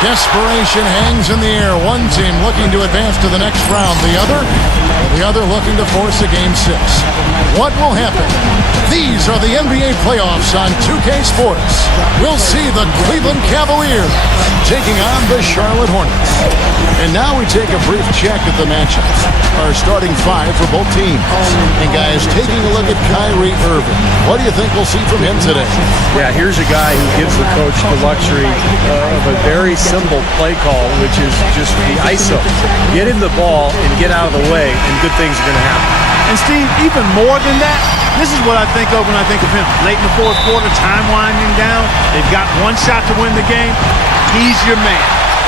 Desperation hangs in the air. One team looking to advance to the next round. The other looking to force a Game 6. What will happen? These are the NBA playoffs on 2K Sports. We'll see the Cleveland Cavaliers taking on the Charlotte Hornets. And now we take a brief check at the matchups. Our starting five for both teams. And guys, taking a look at Kyrie Irving. What do you think we'll see from him today? Yeah, here's a guy who gives the coach the luxury of a very simple play call, which is just the ISO. Get him the ball and get out of the way, and good things are going to happen. And Steve, even more than that, this is what I think of when I think of him. Late in the fourth quarter, time winding down. They've got one shot to win the game. He's your man.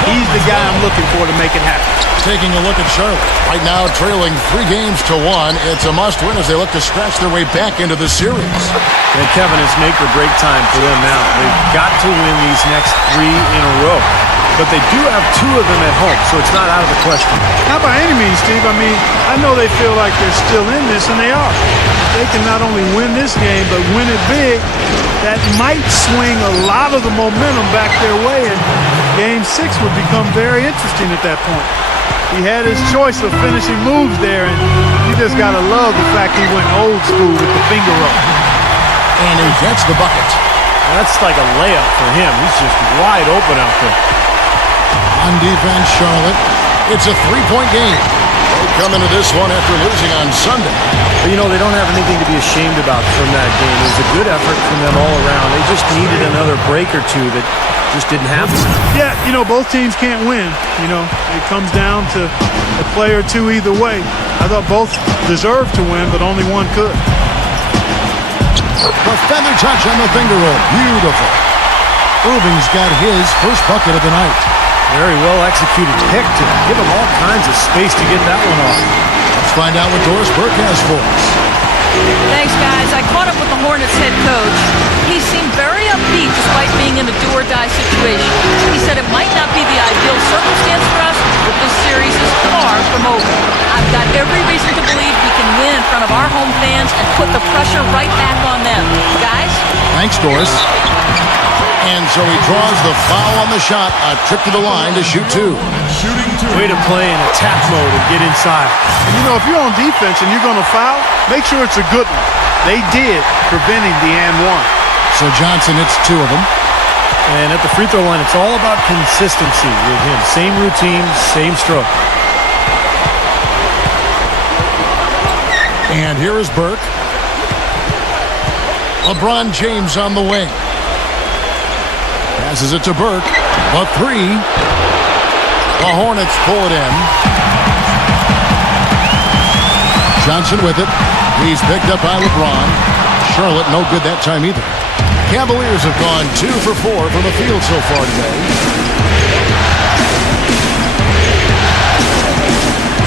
He's the guy I'm looking for to make it happen. Taking a look at Charlotte. Right now trailing 3 games to 1. It's a must-win as they look to scratch their way back into the series. And Kevin, it's make or break time for them now. They've got to win these next 3 in a row. But they do have 2 of them at home, so it's not out of the question. Not by any means, Steve. I mean, I know they feel like they're still in this, and they are. They can not only win this game, but win it big. That might swing a lot of the momentum back their way, and Game 6 would become very interesting at that point. He had his choice of finishing moves there, and you just got to love the fact he went old school with the finger roll. And he gets the bucket. That's like a layup for him. He's just wide open out there. On defense, Charlotte. It's a 3-point game. They come into this one after losing on Sunday. But, you know, they don't have anything to be ashamed about from that game. It was a good effort from them all around. They just needed another break or two that just didn't happen. Yeah, you know, both teams can't win. You know, it comes down to a play or two either way. I thought both deserved to win, but only one could. The feather touch on the finger roll. Beautiful. Irving's got his first bucket of the night. Very well executed pick to give him all kinds of space to get that one off. Let's find out what Doris Burke has for us. Thanks, guys. I caught up with the Hornets head coach. He seemed very upbeat despite being in a do-or-die situation. He said it might not be the ideal circumstance for us, but this series is far from over. I've got every reason to believe we can win in front of our home fans and put the pressure right back on them. Guys? Thanks, Doris. And so he draws the foul on the shot. A trip to the line to shoot 2. Way to play in attack mode and get inside. And you know, if you're on defense and you're going to foul, make sure it's a good one. They did, preventing the and one. So Johnson hits 2 of them. And at the free throw line, it's all about consistency with him. Same routine, same stroke. And here is Burke. LeBron James on the wing. Passes it to Burke. A 3. The Hornets pull it in. Johnson with it. He's picked up by LeBron. Charlotte no good that time either. Cavaliers have gone 2 for 4 from the field so far today.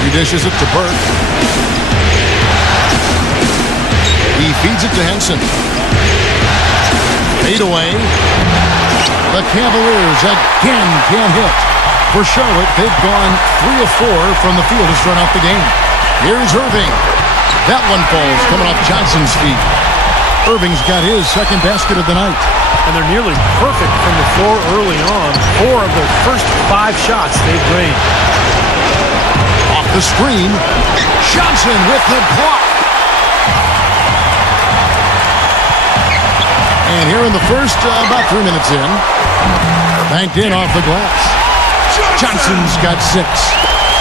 He dishes it to Burke. He feeds it to Henson. Fade away. The Cavaliers again can't hit. For Charlotte, they've gone 3 of 4 from the field to start off the game. Here's Irving. That one falls coming off Johnson's feet. Irving's got his second basket of the night. And they're nearly perfect from the floor early on. 4 of their first 5 shots they've drained. Off the screen. Johnson with the block. And here in the first, about 3 minutes in, banked in off the glass. Johnson's got 6.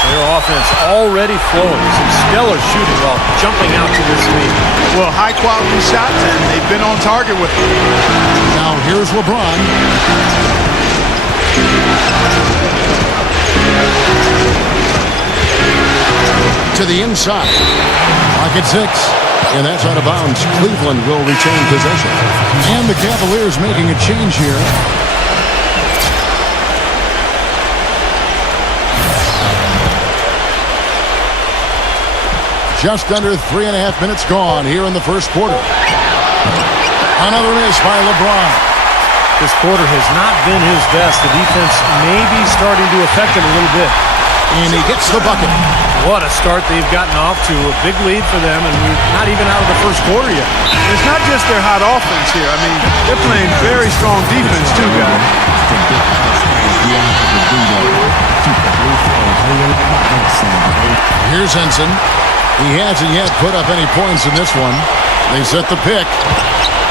Their offense already flowing. Some stellar shooting while jumping out to this lead. Well, high-quality shots, and they've been on target with them. Now here's LeBron. To the inside. Pocket 6. And that's out of bounds. Cleveland will retain possession. And the Cavaliers making a change here. Just under 3.5 minutes gone here in the first quarter. Another miss by LeBron. This quarter has not been his best. The defense may be starting to affect him a little bit. and he gets the bucket. What a start they've gotten off to. A big lead for them, and we're not even out of the first quarter yet. It's not just their hot offense here. I mean, they're playing very strong defense too, guys. Here's Henson. He hasn't yet put up any points in this one. They set the pick.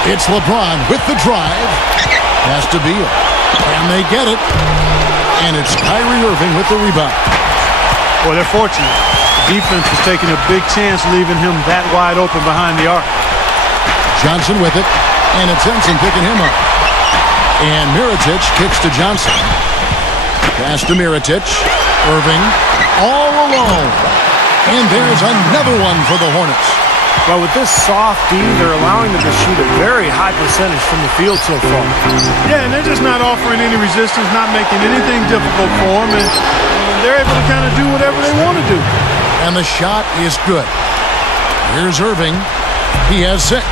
It's LeBron with the drive. Has to Beal. And they get it. And it's Kyrie Irving with the rebound. Boy, they're fortunate. The defense was taking a big chance leaving him that wide open behind the arc. Johnson with it. And it's Henson picking him up. And Mirotic kicks to Johnson. Pass to Mirotic. Irving all alone. And there's another one for the Hornets. Well, with this soft D, they're allowing them to shoot a very high percentage from the field so far. Yeah, and they're just not offering any resistance, not making anything difficult for them, and they're able to kind of do whatever they want to do. And the shot is good. Here's Irving. He has 6.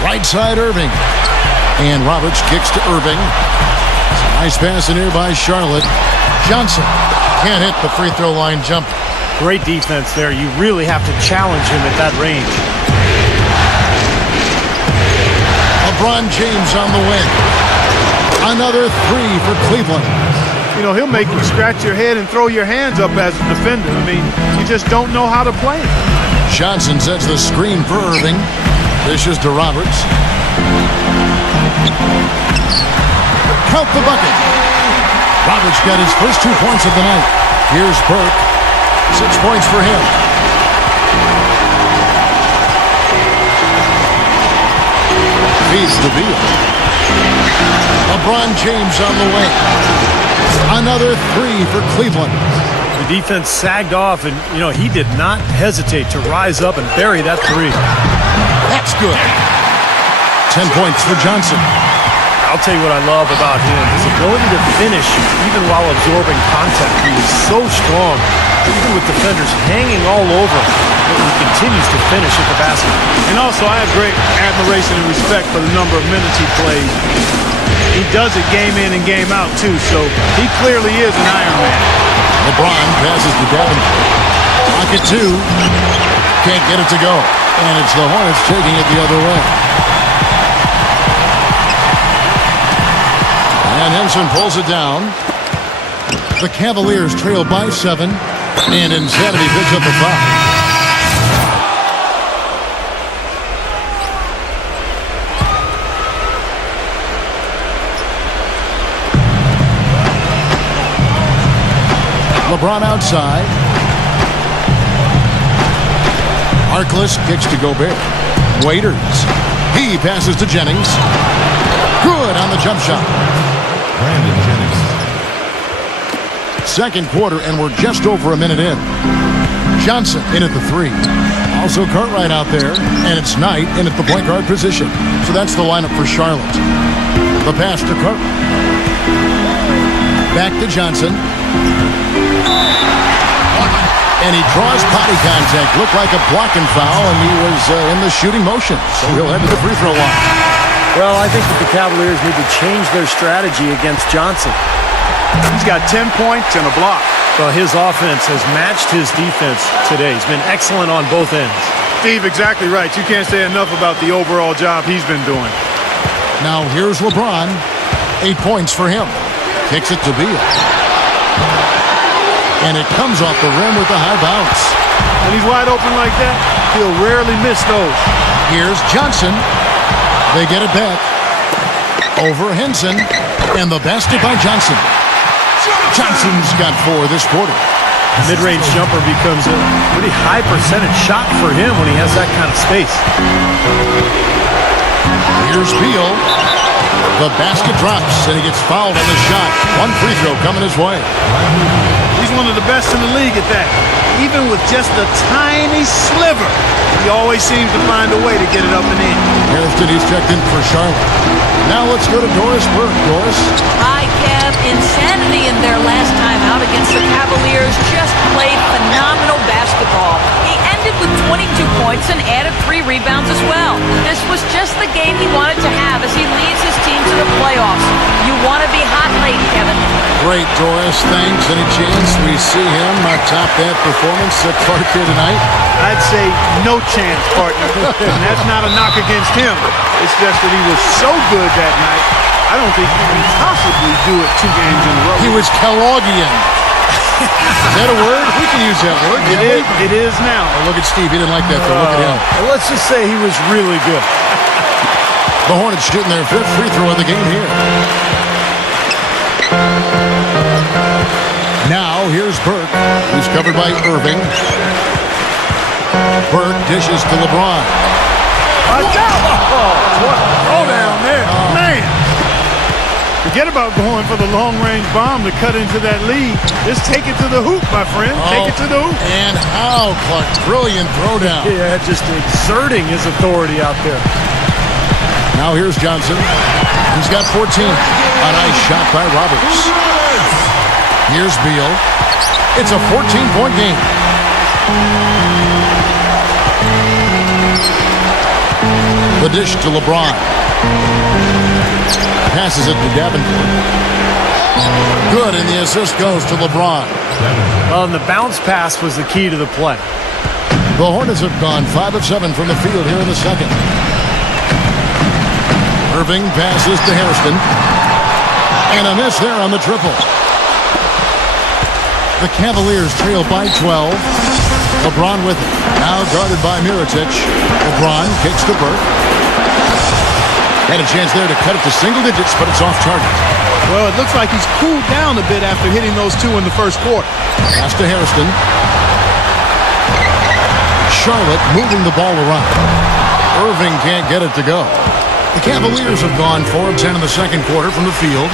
Right side Irving. And Roberts kicks to Irving. Nice pass in here by Charlotte. Johnson can't hit the free throw line jump. Great defense there. You really have to challenge him at that range. LeBron James on the win. Another 3 for Cleveland. You know, he'll make you scratch your head and throw your hands up as a defender. I mean, you just don't know how to play him. Johnson sets the screen for Irving. Dishes to Roberts. Count the bucket. Roberts got his first 2 points of the night. Here's Burke. 6 points for him. Feeds to Beal. LeBron James on the way. Another 3 for Cleveland. The defense sagged off, and, you know, he did not hesitate to rise up and bury that 3. That's good. 10 points for Johnson. I'll tell you what I love about him, his ability to finish even while absorbing contact. He is so strong, even with defenders hanging all over him, he continues to finish at the basket. And also, I have great admiration and respect for the number of minutes he plays. He does it game in and game out, too, so he clearly is an Iron Man. LeBron passes to Davenport. Pocket 2. Can't get it to go. And it's the Hornets taking it the other way. And Henson pulls it down. The Cavaliers trail by 7. And Insanity picks up the foul. LeBron outside. Harkless kicks to Gobert. Waiters. He passes to Jennings. Good on the jump shot. Brandon Jennings. Second quarter, and we're just over a minute in. Johnson in at the 3. Also Cartwright out there, and it's Knight in at the point guard position. So that's the lineup for Charlotte. The pass to Cartwright. Back to Johnson. And he draws body contact. Looked like a blocking foul, and he was in the shooting motion. So he'll head to the free throw line. Well, I think that the Cavaliers need to change their strategy against Johnson. He's got 10 points and a block. Well, his offense has matched his defense today. He's been excellent on both ends. Steve, exactly right. You can't say enough about the overall job he's been doing. Now here's LeBron. 8 points for him. Kicks it to Beal. And it comes off the rim with a high bounce. When he's wide open like that, he'll rarely miss those. Here's Johnson. They get it back. Over Henson. And the basket by Johnson. Johnson's got 4 this quarter. Mid-range jumper becomes a pretty high percentage shot for him when he has that kind of space. Here's Beal. The basket drops, and he gets fouled on the shot. 1 free throw coming his way. He's one of the best in the league at that. Even with just a tiny sliver, he always seems to find a way to get it up and in. Harrison, he's checked in for Charlotte. Now let's go to Doris Burke. Doris? Hi, Kev. Insanity in their last time out against the Cavaliers just played phenomenal basketball. He ended with 22 points and added 3 rebounds as well. This was just the game he wanted to have as he leads his team to the the playoffs. You want to be hot late, Kevin. Great, Doris. Thanks. Any chance we see him top that performance at Clark here tonight? I'd say no chance, partner. And that's not a knock against him. It's just that he was so good that night, I don't think he can possibly do it 2 games in a row. He was Kellogg'ian. Is that a word? We can use that word. It is now. Oh, look at Steve. He didn't like that, though. Look at him. Let's just say he was really good. The Hornets shooting their 5th free throw of the game here. Now, here's Burke, who's covered by Irving. Burke dishes to LeBron. What throw down there. Man. Forget about going for the long-range bomb to cut into that lead. Just take it to the hoop, my friend. Take it to the hoop. And how, Clark. Brilliant throwdown. Yeah, just exerting his authority out there. Now here's Johnson. He's got 14. A nice shot by Roberts. Here's Beal. It's a 14-point game. The dish to LeBron. Passes it to Davenport. Good, and the assist goes to LeBron. Well, and the bounce pass was the key to the play. The Hornets have gone 5 of 7 from the field here in the second. Irving passes to Hairston. And a miss there on the triple. The Cavaliers trail by 12. LeBron with it. Now guarded by Mirotic. LeBron kicks to Burke. Had a chance there to cut it to single digits, but it's off target. Well, it looks like he's cooled down a bit after hitting those 2 in the first quarter. Pass to Hairston. Charlotte moving the ball around. Irving can't get it to go. The Cavaliers have gone 4 of 10 in the second quarter from the field.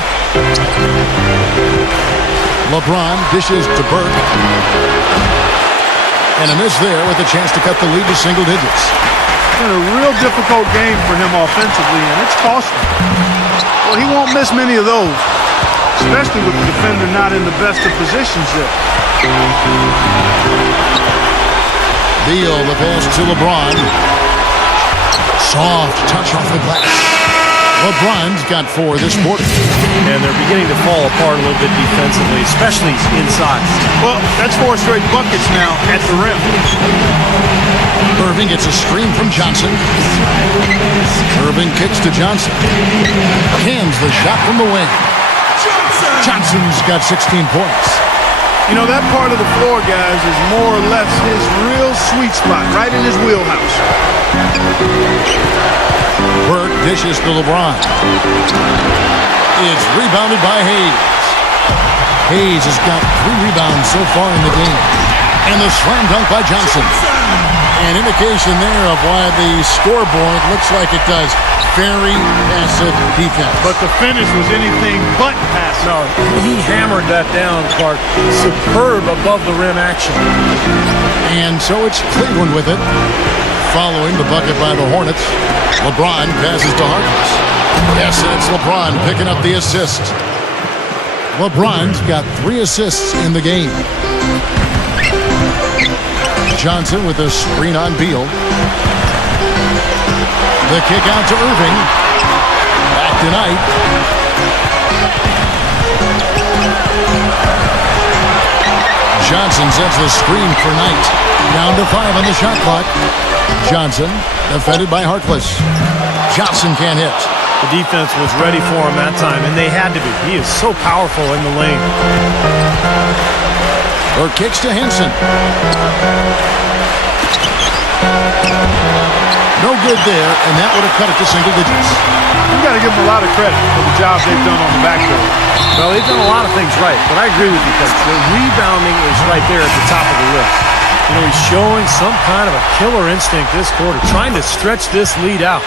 LeBron dishes to Burke. And a miss there with a chance to cut the lead to single digits. It's been a real difficult game for him offensively, and it's costly. Well, he won't miss many of those, especially with the defender not in the best of positions there. Beal, the pass to LeBron. Soft touch off the glass. LeBron's got 4 this quarter. And they're beginning to fall apart a little bit defensively, especially inside. Well, that's 4 straight buckets now at the rim. Irving gets a screen from Johnson. Irving kicks to Johnson. Hands the shot from the wing. Johnson's got 16 points. You know, that part of the floor, guys, is more or less his real sweet spot, right in his wheelhouse. Burke dishes to LeBron. It's rebounded by Hayes. Hayes has got 3 rebounds so far in the game. And the slam dunk by Johnson. An indication there of why the scoreboard looks like it does. Very passive defense. But the finish was anything but passive. No, he hammered that down, Clark. Superb above the rim action. And so it's Cleveland with it. Following the bucket by the Hornets. LeBron passes to Harkless. Yes, and it's LeBron picking up the assist. LeBron's got 3 assists in the game. Johnson with a screen on Beal. The kick out to Irving. Back to Knight. Johnson sets the screen for Knight. Down to 5 on the shot clock. Johnson defended by Harkless. Johnson can't hit. The defense was ready for him that time, and they had to be. He is so powerful in the lane. Or kicks to Henson. No good there, and that would have cut it to single digits. You've got to give them a lot of credit for the job they've done on the backcourt. Well, they've done a lot of things right, but I agree with you, Coach. The rebounding is right there at the top of the list. You know, he's showing some kind of a killer instinct this quarter, trying to stretch this lead out.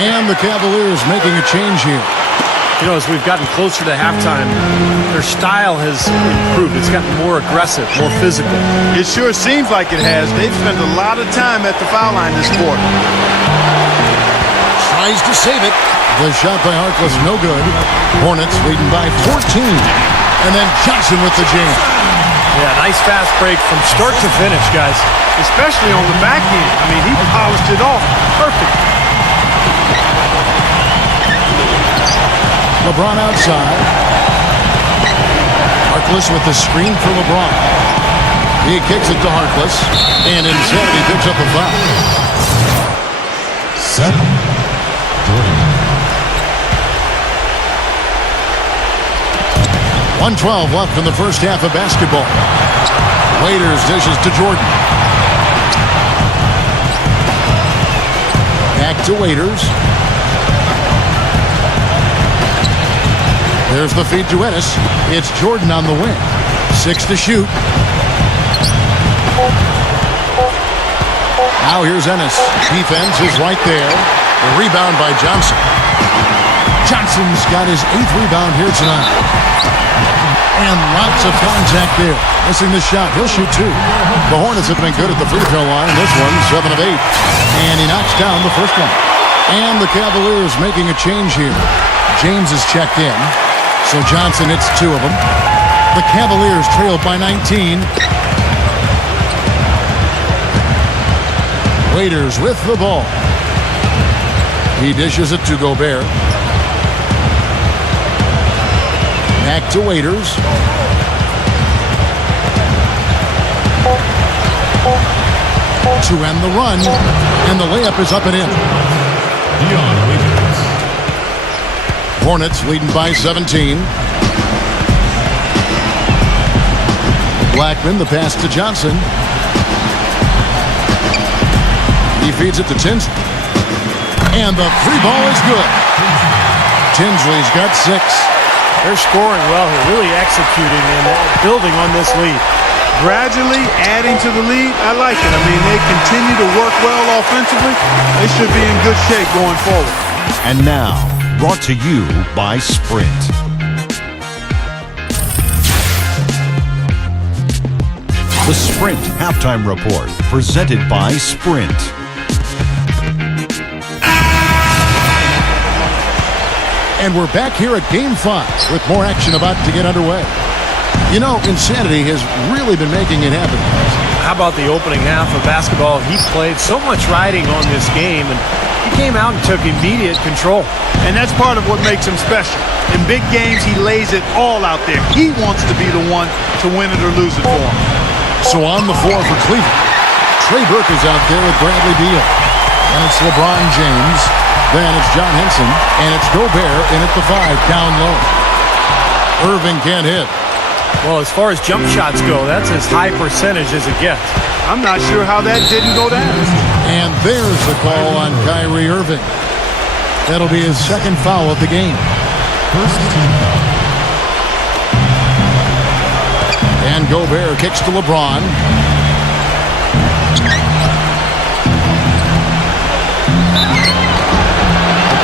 And the Cavaliers making a change here. You know, as we've gotten closer to halftime, their style has improved. It's gotten more aggressive, more physical. It sure seems like it has. They've spent a lot of time at the foul line this quarter. Tries to save it. The shot by Harkless, no good. Hornets leading by 14. And then Johnson with the jam. Yeah, nice fast break from start to finish, guys. Especially on the back end. I mean, he polished it off. Perfect. LeBron outside. Harkless with the screen for LeBron. He kicks it to Harkless. And instead he picks up a foul. 7. Jordan. 1:12 left in the first half of basketball. Waiters dishes to Jordan. Back to Waiters. There's the feed to Ennis. It's Jordan on the wing. 6 to shoot. Now here's Ennis. Defense is right there. The rebound by Johnson. Johnson's got his 8th rebound here tonight. And lots of contact there. Missing the shot. He'll shoot 2. The Hornets have been good at the free throw line. This one, 7 of 8. And he knocks down the first one. And the Cavaliers making a change here. James is checked in. So Johnson hits 2 of them. The Cavaliers trail by 19. Waiters with the ball. He dishes it to Gobert. Back to Waiters. To end the run. And the layup is up and in. Dion Waiters. Hornets leading by 17. Blackman, the pass to Johnson. He feeds it to Tinsley. And the 3 ball is good. Tinsley's got 6. They're scoring well here, really executing and building on this lead. Gradually adding to the lead, I like it. I mean, they continue to work well offensively. They should be in good shape going forward. And now, brought to you by Sprint. The Sprint Halftime Report, presented by Sprint. And we're back here at Game 5 with more action about to get underway. You know, insanity has really been making it happen. How about the opening half of basketball? He played so much riding on this game, and he came out and took immediate control. And that's part of what makes him special. In big games, he lays it all out there. He wants to be the one to win it or lose it for him. So on the floor for Cleveland, Trey Burke is out there with Bradley Beal. And it's LeBron James. Then it's John Henson. And it's Gobert in at the 5, down low. Irving can't hit. Well, as far as jump shots go, that's as high percentage as it gets. I'm not sure how that didn't go down. And there's the call on Kyrie Irving. That'll be his 2nd foul of the game. First team foul. And Gobert kicks to LeBron.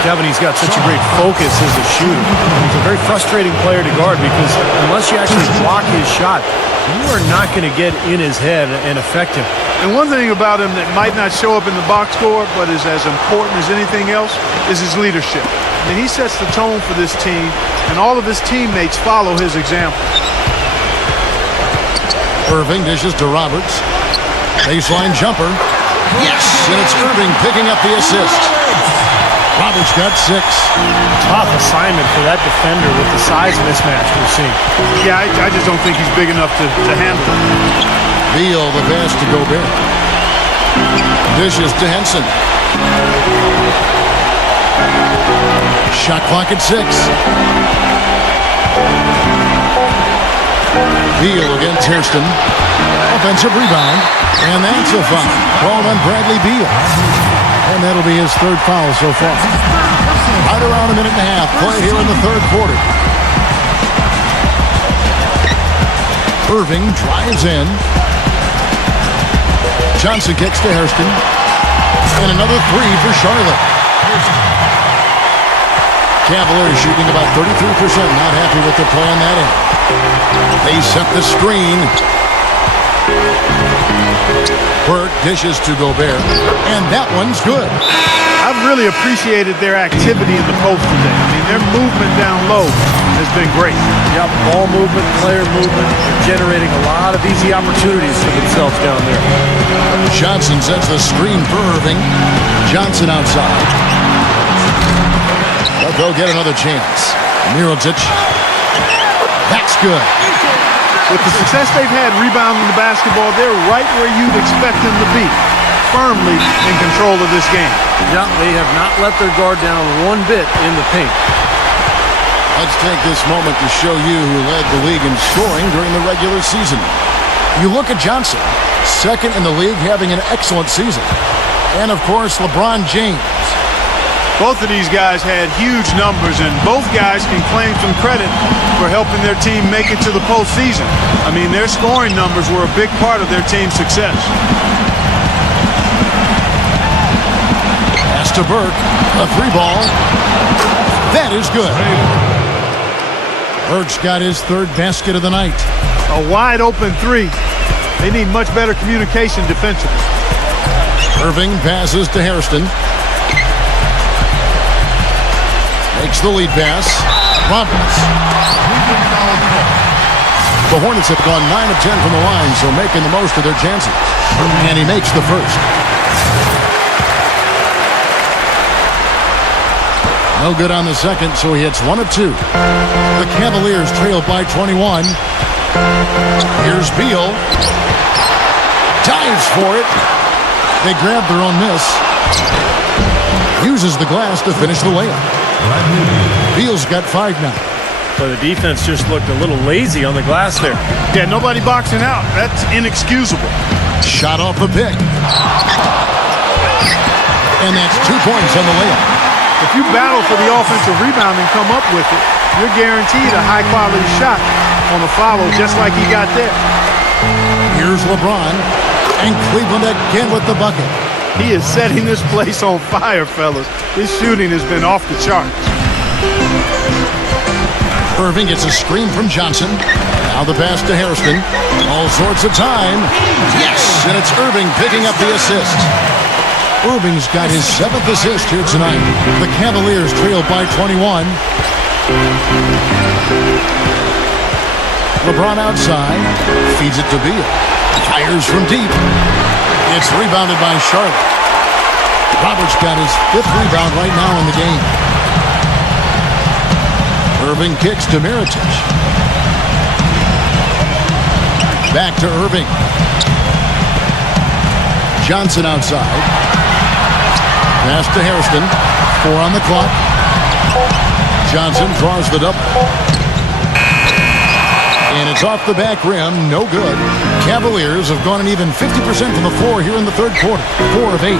Kevin, he's got such a great focus as a shooter. He's a very frustrating player to guard because unless you actually block his shot, you are not going to get in his head and affect him. And one thing about him that might not show up in the box score, but is as important as anything else, is his leadership. I mean, he sets the tone for this team, and all of his teammates follow his example. Irving dishes to Roberts. Baseline jumper. Yes! And it's Irving picking up the assist. Roberts got 6. Tough assignment for that defender with the size mismatch we're seeing. Yeah, I just don't think he's big enough to handle it. Beal, the pass to Gobert. Dishes to Henson. Shot clock at 6. Beal against Hairston. Offensive rebound. And that's a foul. Called on Bradley Beal. And that'll be his 3rd foul so far. Right around a minute and a half play here in the 3rd quarter. Irving drives in. Johnson kicks to Hairston. And another 3 for Charlotte. Cavaliers shooting about 33%. Not happy with their play on that end. They set the screen. Burke dishes to Gobert. And that one's good. I've really appreciated their activity in the post today. I mean, their movement down low has been great. Yep, ball movement, player movement, generating a lot of easy opportunities for themselves down there. Johnson sets the screen for Irving. Johnson outside. But they'll get another chance. Mirotic. That's good. With the success they've had rebounding the basketball, they're right where you'd expect them to be, firmly in control of this game. Yeah, they have not let their guard down one bit in the paint. Let's take this moment to show you who led the league in scoring during the regular season. You look at Johnson, second in the league, having an excellent season. And, of course, LeBron James. Both of these guys had huge numbers, and both guys can claim some credit for helping their team make it to the postseason. I mean, their scoring numbers were a big part of their team's success. Pass to Burke, a three ball. That is good. Burke's got his third basket of the night. A wide open three. They need much better communication defensively. Irving passes to Hairston. Makes the lead pass. Roberts. The Hornets have gone 9 of 10 from the line, so making the most of their chances. And he makes the first. No good on the second, so he hits 1 of 2. The Cavaliers trail by 21. Here's Beal. Dives for it. They grab their own miss. Uses the glass to finish the layup. Beal's got 5 now. But the defense just looked a little lazy on the glass there. Yeah, nobody boxing out. That's inexcusable. Shot off the pick. And that's 2 points on the layup. If you battle for the offensive rebound and come up with it, you're guaranteed a high-quality shot on the follow, just like he got there. Here's LeBron, and Cleveland again with the bucket. He is setting this place on fire, fellas. His shooting has been off the charts. Irving gets a screen from Johnson. Now the pass to Hairston. All sorts of time. Yes, and it's Irving picking up the assist. Irving's got his 7th assist here tonight. The Cavaliers trail by 21. LeBron outside. Feeds it to Beal. Fires from deep. It's rebounded by Charlotte. Roberts got his 5th rebound right now in the game. Irving kicks to Mirotic. Back to Irving. Johnson outside. Pass to Hairston. 4 on the clock. Johnson draws the double. And it's off the back rim. No good. Cavaliers have gone an even 50% from the floor here in the third quarter. 4 of 8.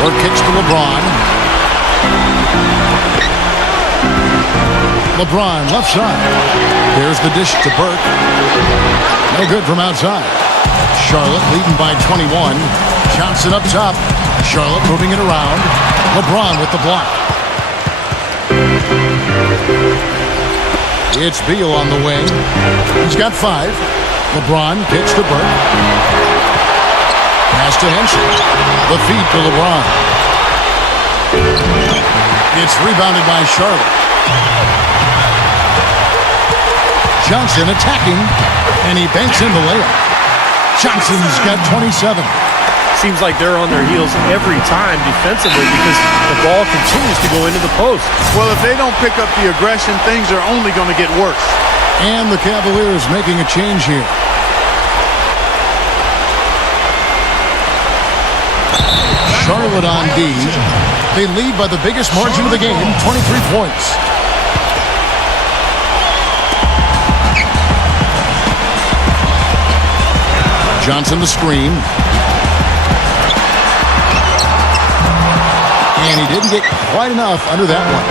Burke kicks to LeBron. LeBron left side. There's the dish to Burke. No good from outside. Charlotte leading by 21. Johnson up top. Charlotte moving it around. LeBron with the block. It's Beal on the wing. He's got 5. LeBron kicks to Burke. Pass to Henson. The feed to LeBron. It's rebounded by Charlotte. Johnson attacking, and he banks in the layup. Johnson's got 27. Seems like they're on their heels every time defensively because the ball continues to go into the post. Well, if they don't pick up the aggression, things are only going to get worse. And the Cavaliers making a change here. Charlotte on D. They lead by the biggest margin of the game, 23 points. Johnson the screen. And he didn't get quite enough under that one.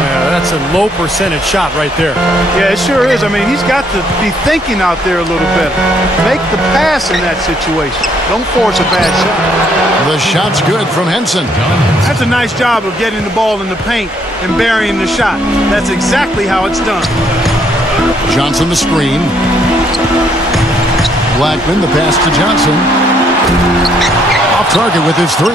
Yeah, that's a low percentage shot right there. Yeah, it sure is. I mean, he's got to be thinking out there a little better. Make the pass in that situation. Don't force a bad shot. The shot's good from Henson. That's a nice job of getting the ball in the paint and burying the shot. That's exactly how it's done. Johnson the screen. Blackman the pass to Johnson. Off target with his 3.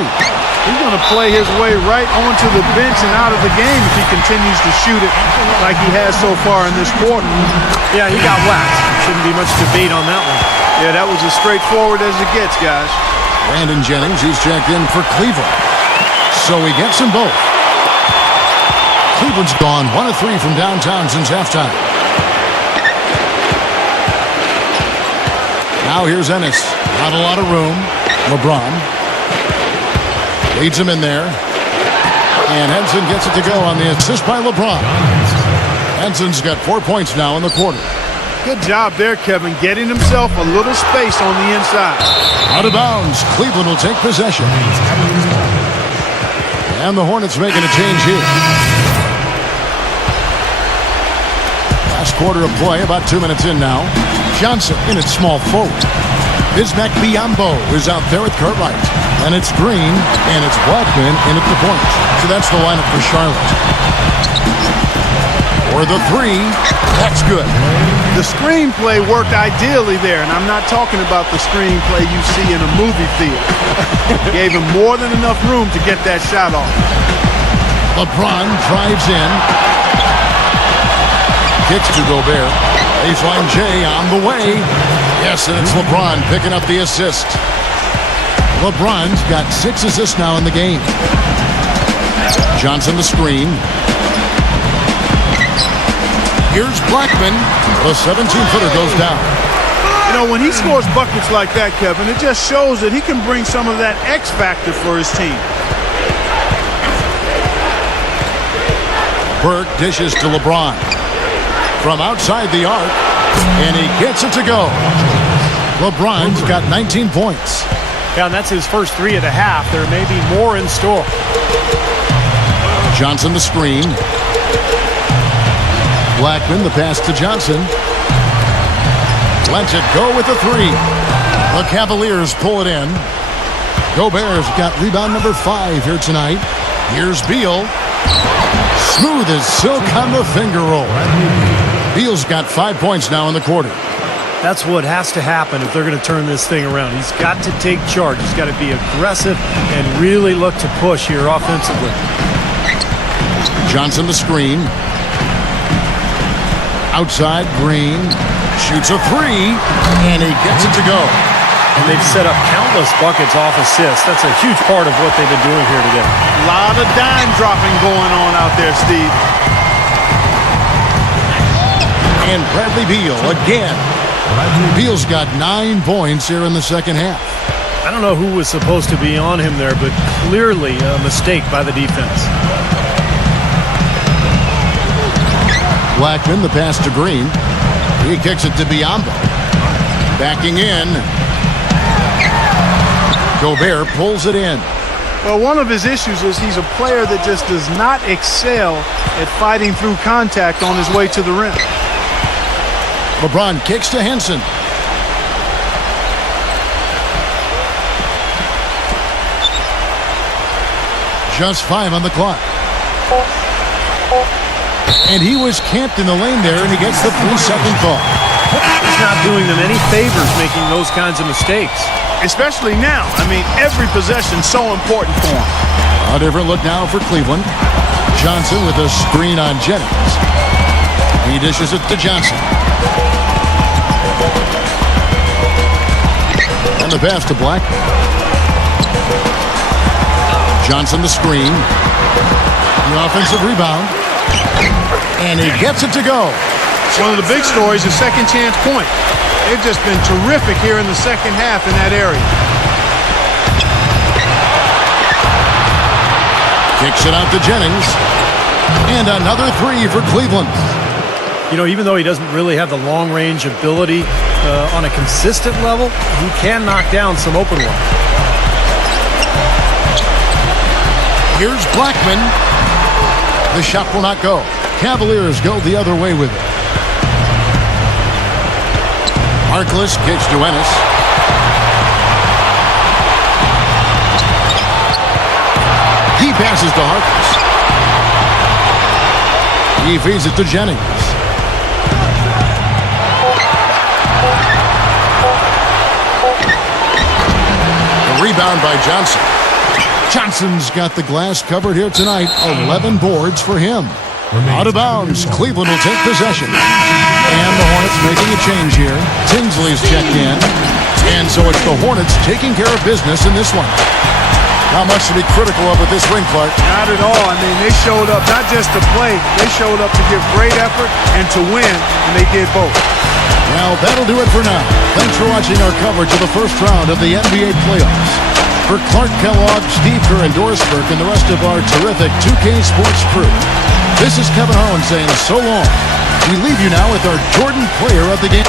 He's going to play his way right onto the bench and out of the game if he continues to shoot it like he has so far in this quarter. Yeah, he got waxed. Shouldn't be much debate on that one. Yeah, that was as straightforward as it gets, guys. Brandon Jennings, he's checked in for Cleveland. So he gets them both. Cleveland's gone 1 of 3 from downtown since halftime. Now here's Ennis. Not a lot of room. LeBron leads him in there. And Henson gets it to go on the assist by LeBron. Henson's got 4 points now in the quarter. Good job there, Kevin, getting himself a little space on the inside. Out of bounds. Cleveland will take possession. And the Hornets making a change here. Last quarter of play, about 2 minutes in now. Johnson in at small forward. Bismack Biyombo is out there with Cartwright. And it's Green, and it's Blackman in at the point. So that's the lineup for Charlotte. For the 3, that's good. The screenplay worked ideally there, and I'm not talking about the screenplay you see in a movie theater. Gave him more than enough room to get that shot off. LeBron drives in. Kicks to Gobert. Baseline J on the way. Yes, and it's LeBron picking up the assist. LeBron's got 6 assists now in the game. Johnson the screen. Here's Blackman. The 17-footer goes down. You know, when he scores buckets like that, Kevin, it just shows that he can bring some of that X factor for his team. Burke dishes to LeBron. From outside the arc, and he gets it to go. LeBron's got 19 points. Yeah, and that's his first 3 of the half. There may be more in store. Johnson the screen. Blackman the pass to Johnson. Lets it go with the 3. The Cavaliers pull it in. Gobert's got rebound number 5 here tonight. Here's Beal. Smooth as silk on the finger roll. Beal's got 5 points now in the quarter. That's what has to happen if they're going to turn this thing around. He's got to take charge. He's got to be aggressive and really look to push here offensively. Johnson the screen. Outside, Green shoots a 3, and he gets it to go. And they've set up countless buckets off assists. That's a huge part of what they've been doing here today. A lot of dime dropping going on out there, Steve. And Bradley Beal again. Beal's got 9 points here in the second half. I don't know who was supposed to be on him there, but clearly a mistake by the defense. Blackman, the pass to Green. He kicks it to Biyombo. Backing in. Gobert pulls it in. Well, one of his issues is he's a player that just does not excel at fighting through contact on his way to the rim. LeBron kicks to Henson. Just 5 on the clock. And he was camped in the lane there, and he gets the 3-second call. He's not doing them any favors making those kinds of mistakes. Especially now. I mean, every possession's so important for him. A different look now for Cleveland. Johnson with a screen on Jennings. He dishes it to Johnson. And the pass to Black. Johnson the screen. The offensive rebound. And he gets it to go. One of the big stories is second chance point. They've just been terrific here in the second half in that area. Kicks it out to Jennings. And another 3 for Cleveland. You know, even though he doesn't really have the long-range ability on a consistent level, he can knock down some open ones. Here's Blackman. The shot will not go. Cavaliers go the other way with it. Harkless kicks to Ennis. He passes to Harkless. He feeds it to Jennings. The rebound by Johnson. Johnson's got the glass covered here tonight. 11 boards for him. Out of bounds. Cleveland will take possession. And the Hornets making a change here. Tinsley's checked in. And so it's the Hornets taking care of business in this one. Not much to be critical of with this win, Clark. Not at all. I mean, they showed up not just to play, they showed up to give great effort and to win, and they did both. Well, that'll do it for now. Thanks for watching our coverage of the first round of the NBA playoffs. For Clark Kellogg, Steve Kerr, and Doris Burke, and the rest of our terrific 2K Sports crew, this is Kevin Harlan saying so long. We leave you now with our Jordan Player of the Game.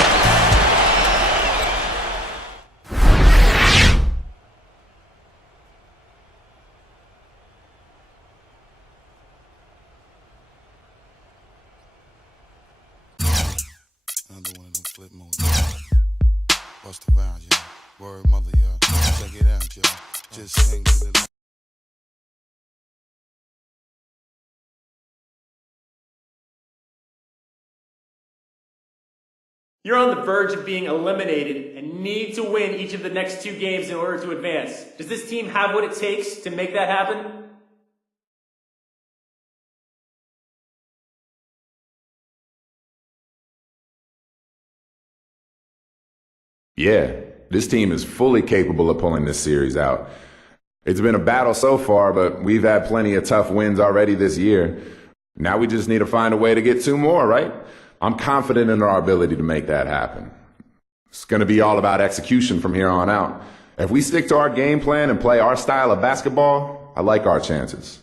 Another one of them flip modes. Bust around, y'all. Word mother, y'all. Check it out, y'all. Just sing to the You're on the verge of being eliminated and need to win each of the next 2 games in order to advance. Does this team have what it takes to make that happen? Yeah, this team is fully capable of pulling this series out. It's been a battle so far, but we've had plenty of tough wins already this year. Now we just need to find a way to get 2 more, right? I'm confident in our ability to make that happen. It's going to be all about execution from here on out. If we stick to our game plan and play our style of basketball, I like our chances.